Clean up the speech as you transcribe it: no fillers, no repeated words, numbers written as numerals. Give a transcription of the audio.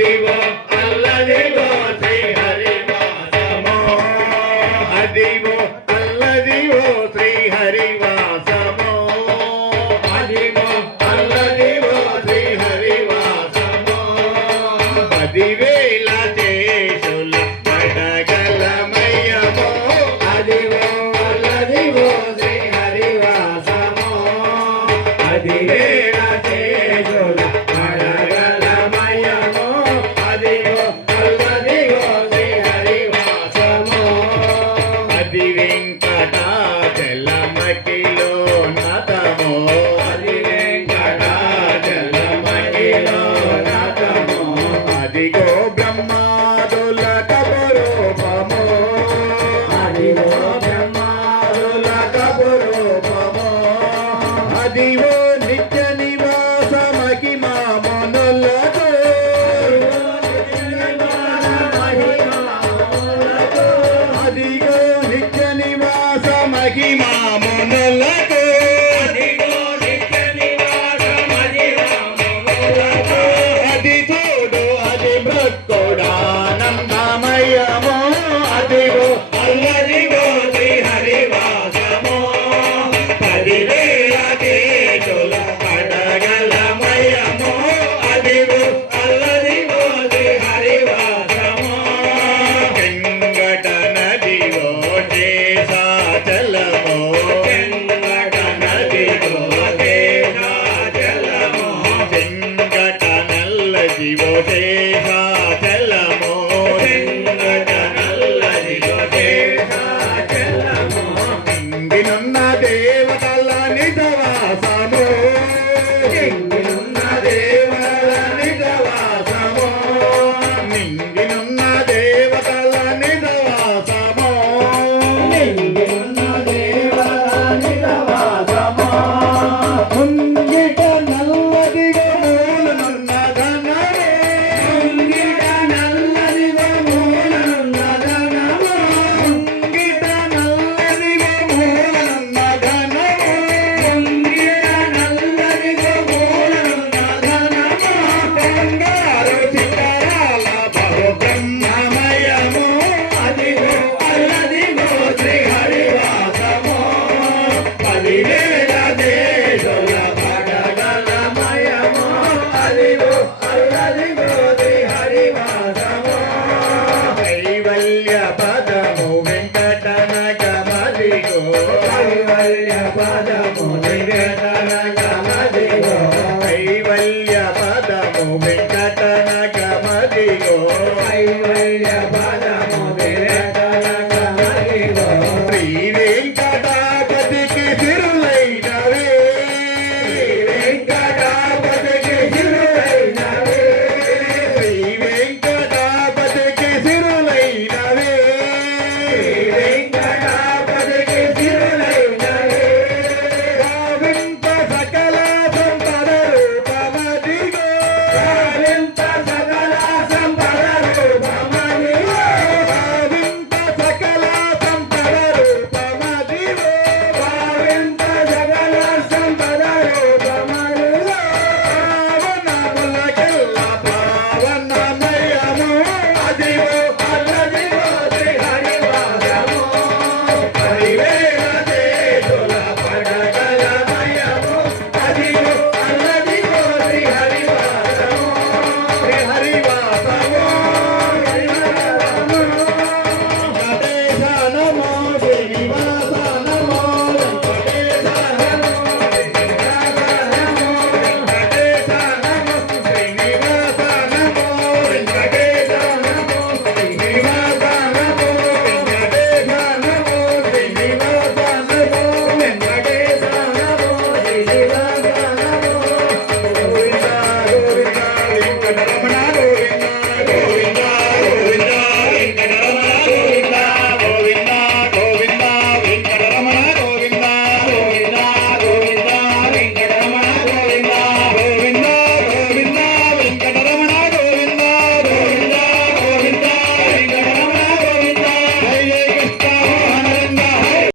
అదివో అల్లదివో శ్రీహరివాసమో అదివో అల్లదివో శ్రీహరివాసమో అదివో అల్లదివో శ్రీహరివాసమో పదివేల చేసుల పడగలమయ్యమో అదివో అల్లదివో శ్రీహరివాసమో పదివేల చేసుల పడగలమయ్యమో అదివో అల్లదివో శ్రీహరివాసమో అది వెంకటాచలమకిలో నతమో అది వెంకటాచలమకిలో నతమో అదిగో బ్రహ్మాదుల కపురూపమో అదిగో బ్రహ్మాదుల కపురూపమో అదిగో నిత్య నివాస మహిమా మనులతో అదిగో నిత్య నివాస మహిమా మనులతో అది తోడు అది మృత్యుడానందమయమో అదిగో అల్లదిగో శ్రీహరివాసమో పదివేల చేసుల పడగలమయమో అదిగో అల్లదిగో శ్రీహరివాసమో వెంకట నదిగో శేషాచలమో వెంకట నదిగో శేషాచలమో వెంకట నల్లదిగో